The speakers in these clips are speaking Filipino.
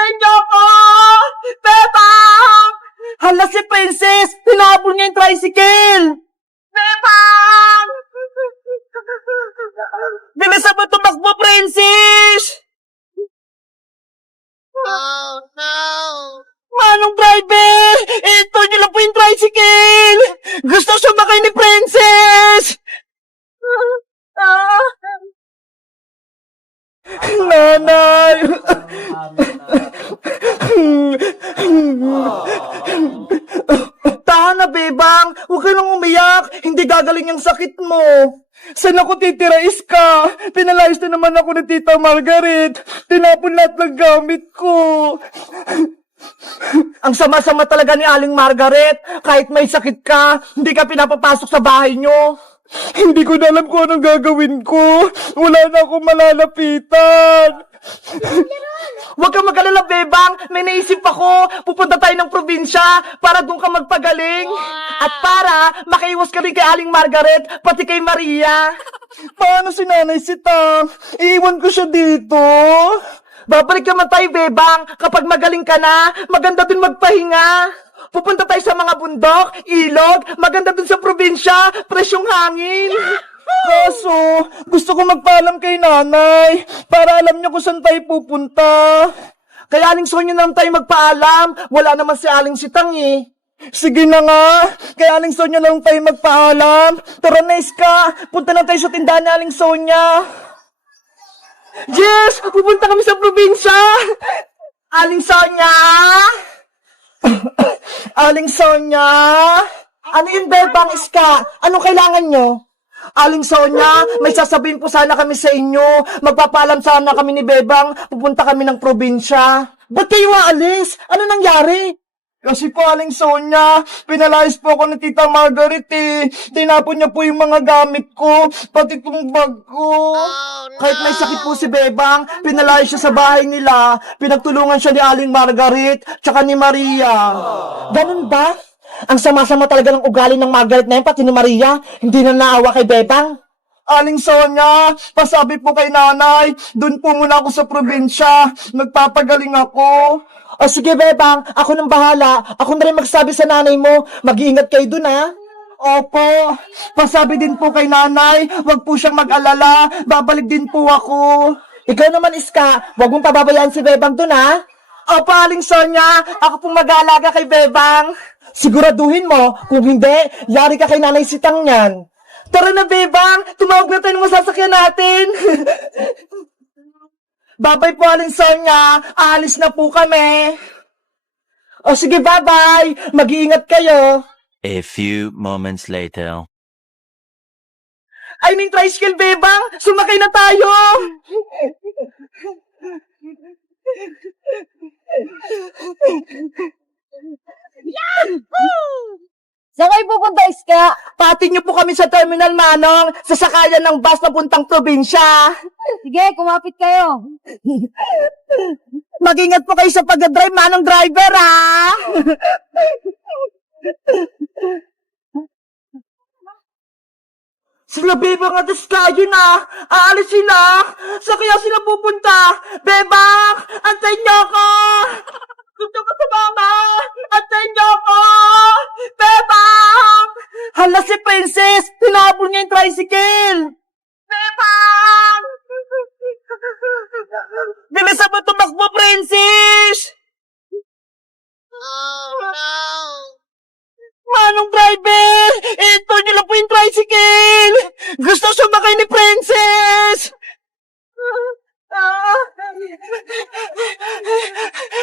Antayin niyo ako! Bebang! Hala si Princess! Hinabol niya yung tricycle! Bebang! Bilisan mo tumakbo, Princess! Oh no! Manong driver! Ito niyo lang po yung tricycle! Gusto sumakay ni Princess! Nanay! Tahan na, Bebang! Huwag ka nang umiyak! Hindi gagaling yung sakit mo! Saan ako titira, Iska? Pinalayas na naman ako ni Tita Margaret! Tinapon lahat ng gamit ko! Ang sama-sama talaga ni Aling Margaret! Kahit may sakit ka, hindi ka pinapapasok sa bahay nyo! Hindi ko na alam kung anong gagawin ko! Wala na akong malalapitan! Huwag kang mag-alala, Bebang! May naisip ako! Pupunta tayo ng probinsya para doon ka magpagaling! At para makaiwas ka rin kay Aling Margaret, pati kay Maria! Paano si Nanay Sitang? Iiwan ko siya dito? Babalik naman tayo, Bebang! Kapag magaling ka na, maganda din magpahinga! Pupunta tayo sa mga bundok, ilog, maganda dun sa probinsya, presyong hangin! Kaso, gusto ko magpaalam kay Nanay para alam niya kung saan tayo pupunta. Kaya Aling Sonia naman tayo magpaalam. Wala naman si Aling Sitang eh. Sige na nga. Kaya Aling Sonia naman tayo magpaalam. Tara na, Iska. Punta na tayo sa tindahan ni Aling Sonia. Yes! Pupunta kami sa probinsya! Aling Sonia! Aling Sonia! Ano yun, Bebang, Iska? Anong kailangan nyo? Aling Sonia, may sasabihin po sana kami sa inyo. Magpapaalam sana kami ni Bebang. Pupunta kami ng probinsya. Ba't kayo aalis? Ano nangyari? Kasi po, Aling Sonia, pinalayas po ako ni Tita Margaret eh. Tinapon niya po yung mga gamit ko, pati itong bag ko. Kahit may sakit po si Bebang, pinalayas siya sa bahay nila. Pinagtulungan siya ni Aling Margaret, tsaka ni Maria. Ganun ba? Ang sama-sama talaga ng ugali ng Margaret na yun, pati ni Maria. Hindi na naawa kay Bebang. Aling Sonia, pasabi po kay Nanay, dun po muna ako sa probinsya. Nagpapagaling ako. O sige, Bebang, ako nang bahala. Ako na rin magsabi sa nanay mo. Mag-iingat kayo dun, ha? Opo. Pasabi din po kay Nanay, wag po siyang mag-alala. Babalik din po ako. Ikaw naman, Iska, wag mong pababayaan si Bebang dun, ha? Opo, Aling Sonia, ako pong mag-aalaga kay Bebang. Siguraduhin mo, kung hindi, yari ka kay Nanay Sitang yan. Tara na, Bebang, tumawag na tayo ng masasakyan natin. Bye-bye po, Aling Sonia. Aalis na po kami. O sige, bye-bye. Mag-iingat kayo. A few moments later. Ay, may tricycle, Bebang. Sumakay na tayo. Saan kayo pupunta, Iska? Pati niyo po kami sa Terminal Manong, sa sakayan ng bus na puntang probinsya. Sige, kumapit kayo. Mag-ingat po kayo sa pag-drive, Manong driver, ha? Sila Bebang at Iskayo na. Aalis sila. Sa kaya sila pupunta? Bebang, antayin niyo ako. Gusto ko sa mama. Antayin niyo ako. Bebang! Hala si Princess. Tinapon niya yung tricycle. Bebang! Bilisan mo tumakbo, Princess! Oh no! Manong driver! Ito niyo lang po yung tricycle! Gusto sumakay ni Princess!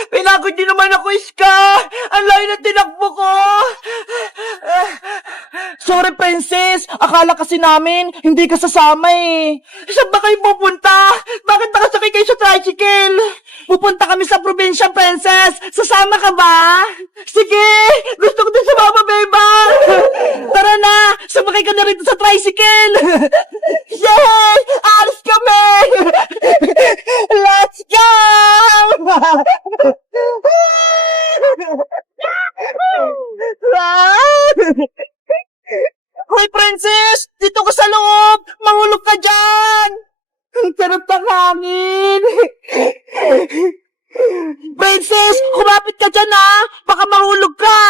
Pinagod niyo naman ako, Iska! Ang layo na tinakbo ko! Sorry, Princess! Akala kasi namin, hindi ka sasama eh! Saan ba kayo pupunta? Bakit nakasakay kayo sa tricycle? Pupunta kami sa probinsya, Princess! Sasama ka ba? Sige! Gusto ko din sumama, Beba! Tara na! Sumakay ka na rito sa tricycle! Yay! Alis kami! Let's go! Hoy, Princess! Dito ka sa loob! Mahulog ka dyan! Ang sarap ng hangin! Princess, kumapit ka dyan baka mahulog ka.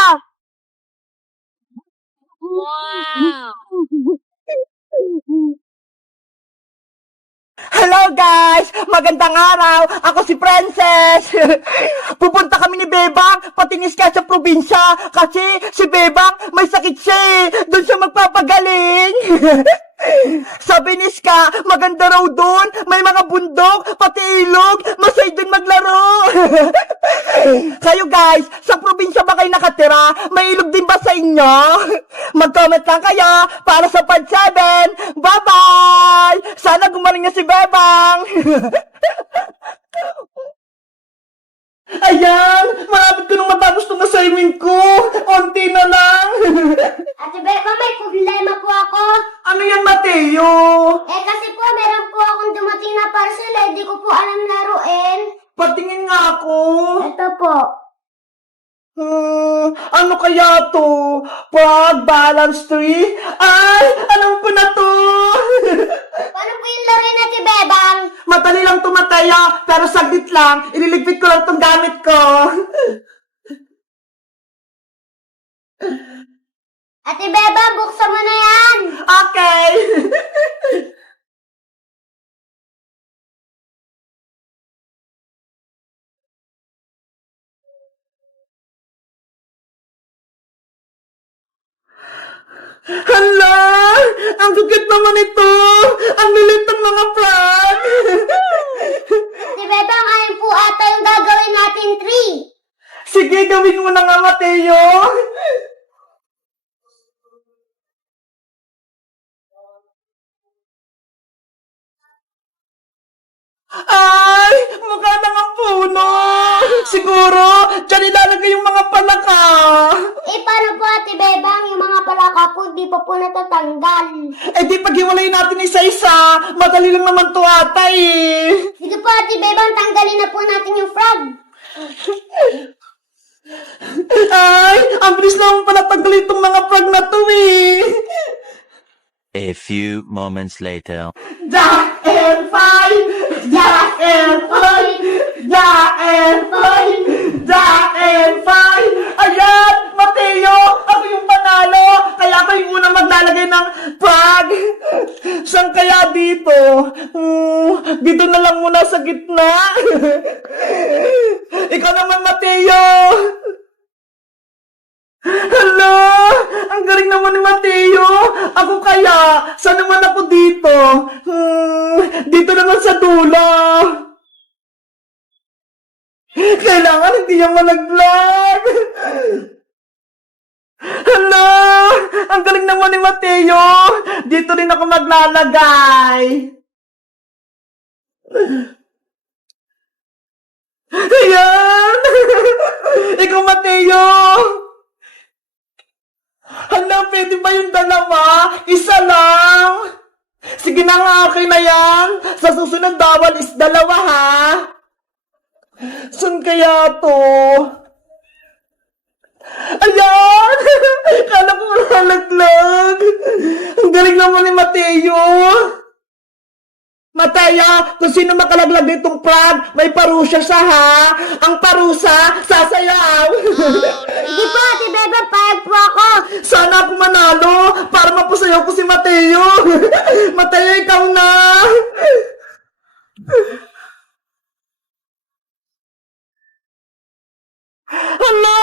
Hello guys! Magandang araw! Ako si Princess! Pupunta kami ni Bebang patinis ka sa probinsya kasi si Bebang may sakit siya doon siya magpapagaling! Sabi ni Ska, maganda raw doon, may mga bundok, pati ilog, masay doon maglaro! Kayo guys, sa probinsya ba kayo nakatira? May ilog din ba sa inyo? Mag-comment lang kayo para sa part 7! Bye-bye! Sana gumaling na si Bebang! Ayan! Malapit ko nung matapos itong assignment ko! Onti na lang! Ate Beba, may problema po ako. Ano yan, Mateo? Kasi po, meron po akong dumating na parcel. Di ko po alam laruin. Patingin nga ako. Ito po. Ano kaya to? Pag balance tree? Ay! Alam ko na to! Paano po yung laruin, Ate Bebang? Madali lang to, Mateo, pero saglit lang. Ililigpit ko lang tong gamit ko. Ate Bebang, buksan mo na yan. Okay. Hala! Ang gagit naman ito! Ang lilit ng mga frog! Ate Bebang, ayun po ata yung gagawin natin 3. Sige, gawin mo na nga, Mateo! Ay! Mukha na nga puno! Siguro, dyan ilalagay yung mga palaka! Paano po, Ate Bebang, yung mga palaka po, di pa po natatanggal. Di paghiwalay natin isa-isa, madali lang naman to ata Sige po, Ate Bebang, tanggalin na po natin yung frog. Ay! Ang bilis naman pala tanggalin itong mga frog na to A few moments later. Jack and Fine! Jack and Fine! Jack and Fine! Jack and Fine! Ayan! Mateo! Ako yung panalo! Kaya ako yung unang maglalagay ng frog! Saan kaya dito? Dito na lang muna sa gitna! Ikaw naman, Mateo! Hala! Ang galing naman ni Mateo! Ako kaya? Saan naman ako dito? Dito naman sa dulo! Kailangan hindi niya malaglag! Hala! Ang galing naman ni Mateo! Dito rin ako maglalagay! Ayan! Ikaw, Mateo! Hala, pwede ba yung dalawa? Isa lang! Sige na nga, okay na yan. Sa susunod bawal is dalawa, ha? Saan kaya to? Ayan! Kala ko malaglag. Ang galing naman ni Mateo. Mateo, kung sino makalaglag ditong frog, may parusa siya, ha? Ang parusa, sasayaw. Sige po, Ate Bebang, payag po ako. Sana ako manalo para mapasayaw ko si Mateo. Mateo, ikaw na. Hala!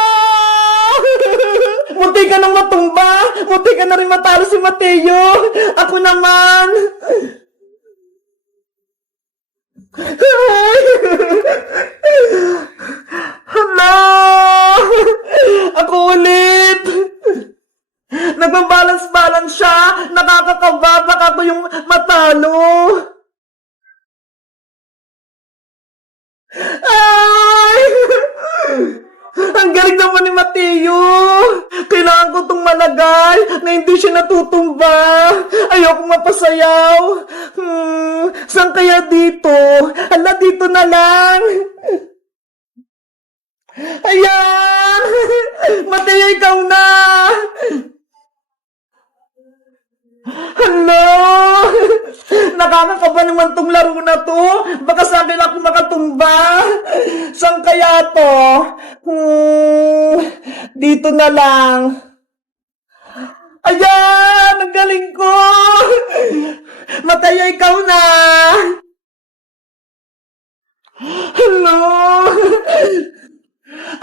Munti ka nang matumba. Munti ka na rin matalo si Mateo. Ako naman. Hala! Ako ulit! Nagbabalance-balance siya! Nakakakaba! Baka ako yung matalo! Ay! Ang galing naman ni Mateo! Kailangan ko itong malagay na hindi siya natutumba! Ayoko mapasayaw! Saan kaya dito? Hala, dito na lang! Ayan! Mateo, ikaw na! Hala! Nakakakaba naman tong laro na to. Baka sa akin ako makatumba. Saan kaya to? Dito na lang. Ayan! Ang galing ko! Mataya, ikaw na! Hello!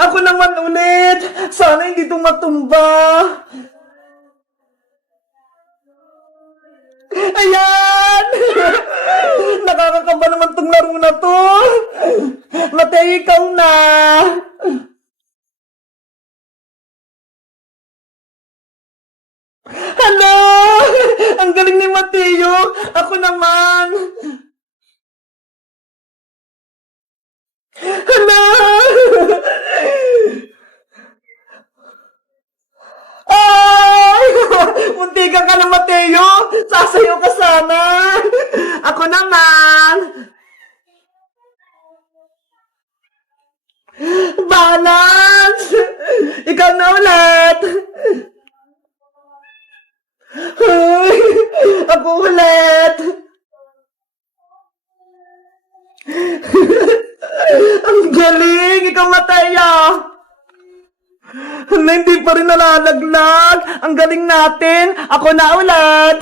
Ako naman ulit! Sana hindi ito matumba! Ayan! Nakakakaba naman tong laro na to! Mataya, ikaw na! Hello! Ang galing ni Mateo! Ako naman! Hello! Ay! Muntikan ka na, Mateo! Sasayo ka sana! Ako naman! Balance! Ikaw na ulit! Ay, ako ulit! Ang galing! Ikaw, Mataya! Hala, hindi pa rin nalalaglag! Ang galing natin! Ako na ulit!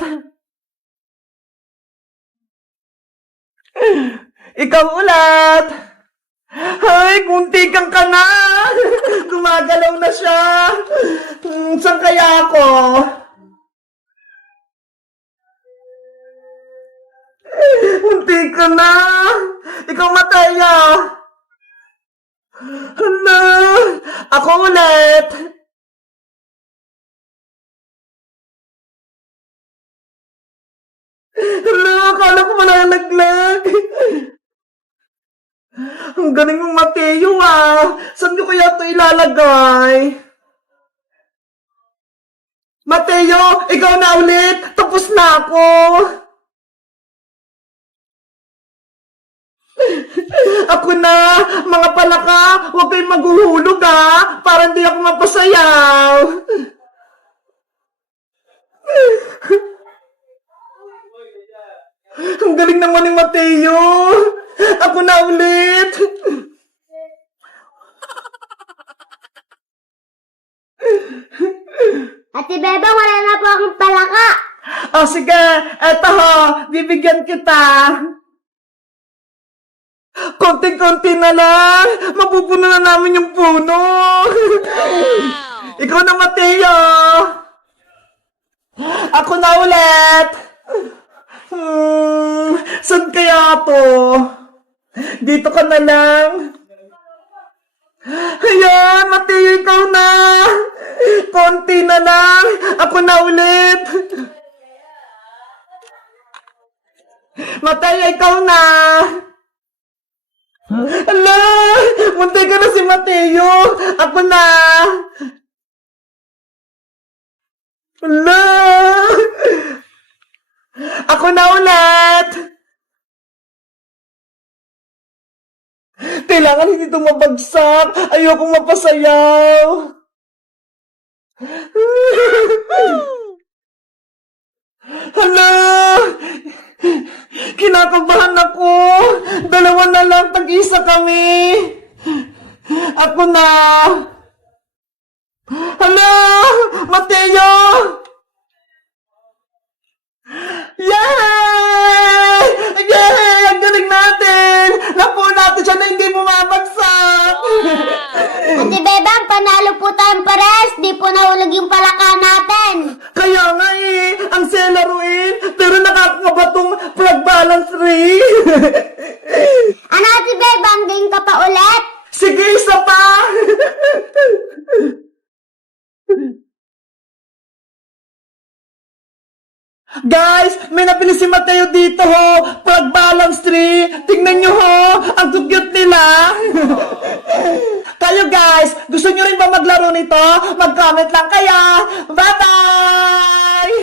Ikaw ulit! Ay, kuntikan ka na! Gumagalaw na siya! Saan kaya ako? Munti ka na! Ikaw, Mataya! Hala! Ako ulit! Hala! Akala ko malalaglag! Ang galing mong Mateo ah! Saan ko kaya ito ilalagay? Mateo! Ikaw na ulit! Tapos na ako! Ako na! Mga palaka! Huwag kayong maghuhulog ha! Para hindi ako mapasayaw! Ang galing naman ni Mateo! Ako na ulit! Ate Bebang, wala na po akong palaka. O sige, eto ho, bibigyan kita. Konting-konti na lang, mapupuno na namin yung puno. Ikaw na, Mateo. Ako na ulit. Saan kaya to? Dito ka na lang. Ayan, Mateo, ikaw na. Konti na lang. Ako na ulit. Mateo, ikaw na. Ala, muntay ka na si Mateo. Ako na. Ala. Ako na ulit. Kailangan hindi ito mabagsak. Ayoko mapasayaw. Hala! Kinakabahan ako. Dalawa na lang, tag-isa kami. Ako na. Hala! Mateo! Yay! Yay! Ang galing natin! Napuo natin siya na hindi bumabagsak! Ate Bebang, panalo po tayong pares. Di po nahulog yung palaka natin. Kaya nga eh, ang saya laruin, pero nakakaba tong plug balance ring. Ano, Ate Bebang, din ka pa ulit? Sige, isa pa! Guys, may napili si Mateo dito ho, plug balance tree. Tingnan nyo ho, ang cute nila. Kayo guys, gusto nyo rin ba maglaro nito? Mag-comment lang kaya. Bye-bye!